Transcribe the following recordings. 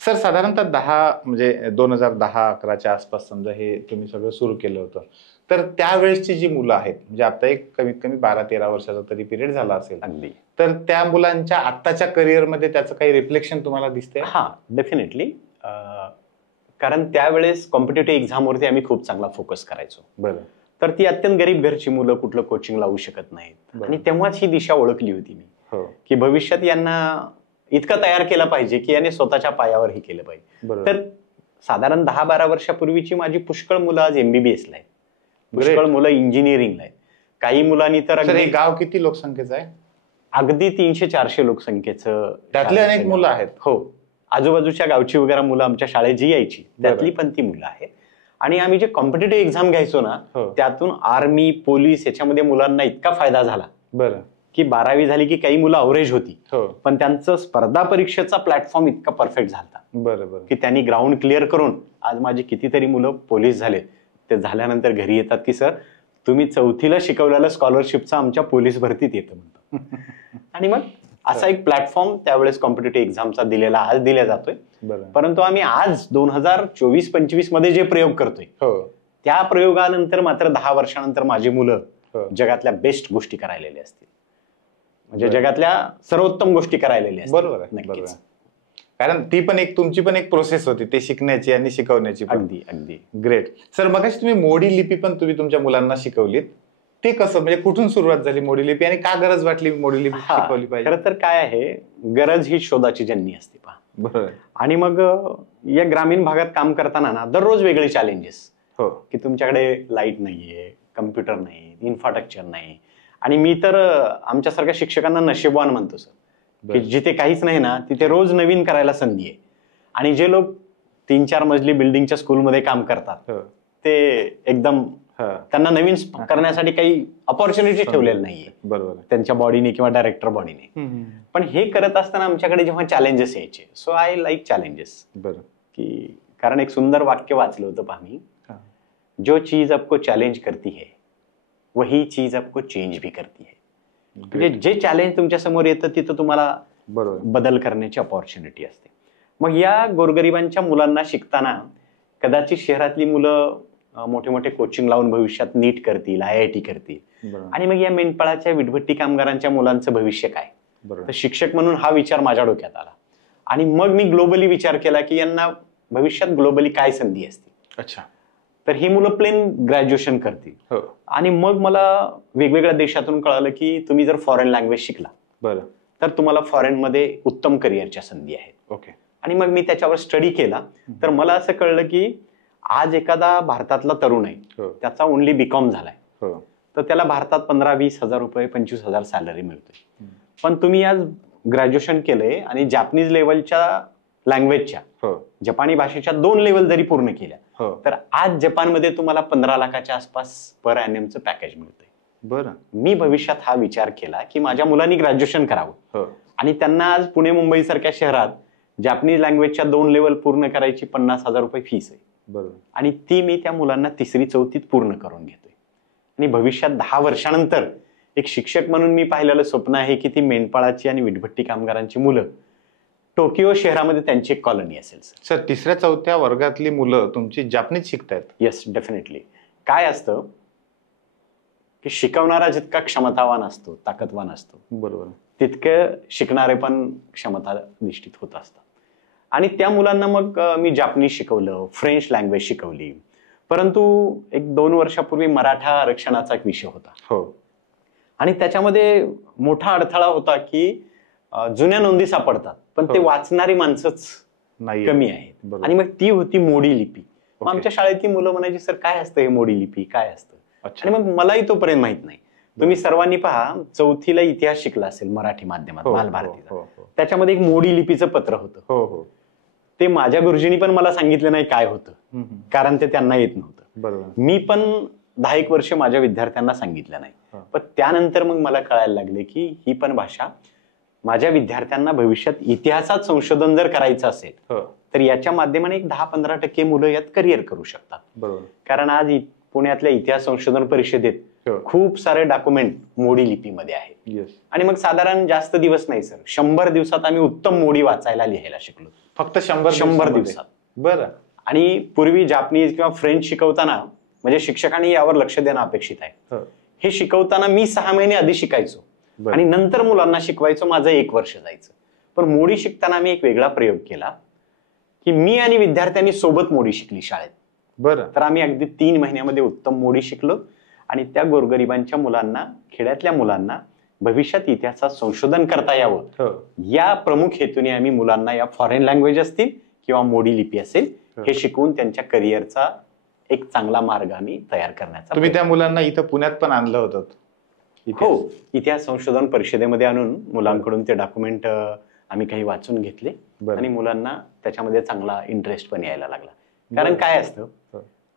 Sir साधारणतः 10 म्हणजे 2010-11च्या आसपास समजा हे तुम्ही सगळं सुरू केलं होतं, तर त्यावेळेसची जी मुलं आहेत म्हणजे आता एक कमीत कमी 12-13 वर्षाचा तरी पिरियड झाला असेल, अगदी. तर त्या मुलांच्या आत्ताच्या करिअरमध्ये त्याचं काही रिफ्लेक्शन तुम्हाला दिसतंय? हा, डेफिनेटली. कारण त्यावेळेस कॉम्पिटेटिव्ह एक्झामवरती आम्ही खूप चांगला फोकस करायचो. बरं. तर ती अत्यंत गरीब घरची मुलं कुठलं कोचिंग लावू शकत नाहीत आणि तेव्हाच ही दिशा ओळखली होती मी, हो, की भविष्यात यांना इतकं तयार केलं पाहिजे की याने स्वतःच्या पायावर हे केलं पाहिजे. तर साधारण 10-12 वर्षापूर्वीची माझी पुष्कळ मुलं आज MBBS ला आहेत, पुष्कळ मुलं इंजिनिअरिंगला आहेत, काही मुलांनी तर हे गाव किती लोकसंख्येचं आहे? अगदी 300-400 लोकसंख्येचं. त्यातले अनेक मुलं आहेत? हो, आजूबाजूच्या गावची वगैरे मुलं आमच्या शाळेत जी यायची त्यातली पण ती मुलं आहेत. आणि आम्ही जे कॉम्पिटेटिव्ह एक्झाम घ्यायचो ना, त्यातून आर्मी, पोलीस याच्यामध्ये मुलांना इतका फायदा झाला बरं की 12वी झाली की काही मुलं अवरेज होती, पण त्यांचं स्पर्धा परीक्षेचा प्लॅटफॉर्म इतका परफेक्ट झाला बरोबर की त्यांनी ग्राउंड क्लिअर करून आज माझी कितीतरी मुलं पोलीस झाले. ते झाल्यानंतर घरी येतात की सर तुम्ही 4थीला शिकवलेलं स्कॉलरशिपचा आमच्या पोलीस भरतीत येतं म्हणतो. आणि मग असा एक प्लॅटफॉर्म त्यावेळेस कॉम्पिटेटिव्ह एक्झामचा दिलेला आज दिला जातोय. परंतु आम्ही आज 2024-25 मध्ये जे प्रयोग करतोय त्या प्रयोगानंतर मात्र 10 वर्षानंतर माझी मुलं जगातल्या बेस्ट गोष्टी करायलेल्या असतील, म्हणजे जगातल्या सर्वोत्तम गोष्टी करायलेल्या असतील. बरोबर आहे. कारण ती पण एक तुमची पण एक प्रोसेस होती ते शिकण्याची आणि शिकवण्याची. अगदी अगदी ग्रेट. सर मगाशी तुम्ही मोडी लिपी पण तुम्ही तुमच्या मुलांना शिकवलीत, ते कसं म्हणजे कुठून सुरुवात झाली मोडी लिपी आणि का गरज वाटली मोडी लिपी शिकवली पाहिजे? खरं तर काय आहे, गरज ही शोधाची जन्नी असते पहा. बरोबर. आणि मग या ग्रामीण भागात काम करताना ना दररोज वेगळे चॅलेंजेस, की तुमच्याकडे लाईट नाहीये, कम्प्युटर नाही, इन्फ्रास्ट्रक्चर नाही. आणि मी तर आमच्यासारख्या शिक्षकांना नशीबवान म्हणतो सर, की जिथे काहीच नाही ना तिथे रोज नवीन करायला संधी आहे. आणि जे लोक 3-4 मजली बिल्डिंगच्या स्कूलमध्ये काम करतात ते एकदम त्यांना नवीन करण्यासाठी काही अपॉर्च्युनिटी ठेवलेली नाहीये, बरोबर, त्यांच्या बॉडीने किंवा डायरेक्टर बॉडीने. पण हे करत असताना आमच्याकडे जेव्हा चॅलेंजेस यायचे, सो आय लाईक चॅलेंजेस. बरं. की कारण एक सुंदर वाक्य वाचलं होतं पहा मी, जो चीज आपको चॅलेंज करती है वही चीज आपको चेंज भी करती है. म्हणजे जे चॅलेंज तुमच्या समोर येतं तिथं तुम्हाला बदल करण्याची अपॉर्च्युनिटी असते. मग या गोरगरिबांच्या मुलांना शिकताना कदाचित शहरातली मुलं मोठे मोठे कोचिंग लावून भविष्यात नीट करतील, IIT करतील, आणि मग या मेंढपाळाच्या विटभट्टी कामगारांच्या मुलांचं भविष्य काय? तर शिक्षक म्हणून हा विचार माझ्या डोक्यात आला आणि मग मी ग्लोबली विचार केला की यांना भविष्यात ग्लोबली काय संधी असतील. अच्छा. तर ही मुलं प्लेन ग्रॅज्युएशन करतील. आणि मग मला वेगवेगळ्या देशातून कळालं की तुम्ही जर फॉरेन लँग्वेज शिकला बरं तर तुम्हाला फॉरेन मध्ये उत्तम करिअरच्या संधी आहेत. ओके. आणि मग मी त्याच्यावर स्टडी केला तर मला असं कळलं की आज एखादा भारतातला तरुण आहे, त्याचा ओनली BCom झालाय, तर त्याला भारतात 15-20 हजार रुपये, 25 हजार सॅलरी मिळते. पण तुम्ही आज ग्रॅज्युएशन केलंय आणि जॅपनीज लेवलच्या लँग्वेजच्या, जपानी भाषेच्या 2 लेवल जरी पूर्ण केल्या तर आज जपानमध्ये तुम्हाला 15 लाखाच्या आसपास पर ॲनमचं पॅकेज मिळतंय. बरं. मी भविष्यात हा विचार केला की माझ्या मुलांनी ग्रॅज्युएशन करावं आणि त्यांना आज पुणे मुंबई सारख्या शहरात जॅपनीज लँग्वेजच्या 2 लेवल पूर्ण करायची 50 हजार रुपये फीस आहे. आणि ती मी त्या मुलांना 3री-4थीत पूर्ण करून घेतोय. आणि भविष्यात 10 वर्षानंतर एक शिक्षक म्हणून मी पाहिलेलं स्वप्न आहे की ती मेंढपाळाची आणि विटभट्टी कामगारांची मुलं टोकियो शहरामध्ये त्यांची एक कॉलनी असेल. सर 3ऱ्या-4थ्या वर्गातली मुलं तुमची जॅपनीज शिकतायत? Yes, definitely. काय असतं की शिकवणारा जितका क्षमतावान असतो, ताकदवान असतो, बरोबर, तितकं शिकणारे पण क्षमता निश्चित होत असतात. आणि त्या मुलांना मग मी जापनीज शिकवलं, फ्रेंच लँग्वेज शिकवली. परंतु 1-2 वर्षापूर्वी मराठा आरक्षणाचा एक विषय होता आणि त्याच्यामध्ये मोठा अडथळा होता की जुन्या नोंदी सापडतात पण ते वाचणारी माणसंच कमी आहेत. आणि मग ती होती मोडी लिपी. मग आमच्या शाळेतली मुलं म्हणायची सर काय असतं हे मोडी लिपी, काय असतं? आणि मग मलाही तोपर्यंत माहित नाही. तुम्ही सर्वांनी पहा 4थीला इतिहास शिकला असेल मराठी माध्यमात, बालभारतीचा, त्याच्यामध्ये एक मोडी लिपीचं पत्र होतं. ते माझ्या गुरुजींनी पण मला सांगितलं नाही काय होतं, कारण ते त्यांना येत नव्हतं. मी पण 10 वर्ष माझ्या विद्यार्थ्यांना सांगितलं नाही. पण त्यानंतर मग मला कळायला लागले की ही पण भाषा माझ्या विद्यार्थ्यांना भविष्यात इतिहासात संशोधन जर करायचं असेल तर याच्या माध्यमाने एक 10-15% मुलं यात करिअर करू शकतात. कारण आज पुण्यातल्या इतिहास संशोधन परिषदेत खूप सारे डॉक्युमेंट मोडी लिपीमध्ये आहेत. येस. आणि मग साधारण जास्त दिवस नाही सर, 100 दिवसात आम्ही उत्तम मोडी वाचायला लिहायला शिकलो. फक्त 100 100 दिवसात. बरं. आणि पूर्वी जापनीज किंवा फ्रेंच शिकवताना म्हणजे शिक्षकांनी यावर लक्ष देणं अपेक्षित आहे. हे शिकवताना मी 6 महिने आधी शिकायचो आणि नंतर मुलांना शिकवायचो, माझं 1 वर्ष जायचं. पण मोडी शिकताना मी एक वेगळा प्रयोग केला की मी आणि विद्यार्थ्यांनी सोबत मोडी शिकली शाळेत. बरं. तर आम्ही अगदी 3 महिन्यामध्ये उत्तम मोडी शिकलो आणि त्या गोरगरिबांच्या मुलांना, खेड्यातल्या मुलांना भविष्यात इतिहासात संशोधन करता यावं या प्रमुख हेतूने आम्ही मुलांना या फॉरेन लँग्वेज असतील किंवा मोडी लिपी असेल हे शिकवून त्यांच्या करिअरचा एक चांगला मार्ग आम्ही तयार करण्याचा. तुम्ही त्या मुलांना इथं पुण्यात पण आणलं होतं? हो, इतिहास संशोधन परिषदेमध्ये आणून मुलांकडून ते डॉक्युमेंट आम्ही काही वाचून घेतले आणि मुलांना त्याच्यामध्ये चांगला इंटरेस्ट पण यायला लागला. कारण काय असतं,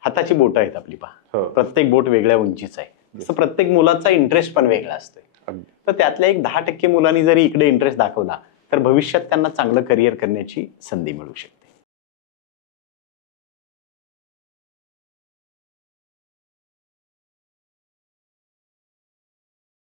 हाताची बोट आहेत आपली, पहा प्रत्येक बोट वेगळ्या उंचीचं आहे, तसं प्रत्येक मुलाचा इंटरेस्ट पण वेगळा असतोय. तर त्यातल्या एक 10% मुलांनी जरी इकडे इंटरेस्ट दाखवला तर भविष्यात त्यांना चांगलं करिअर करण्याची संधी मिळू शकते.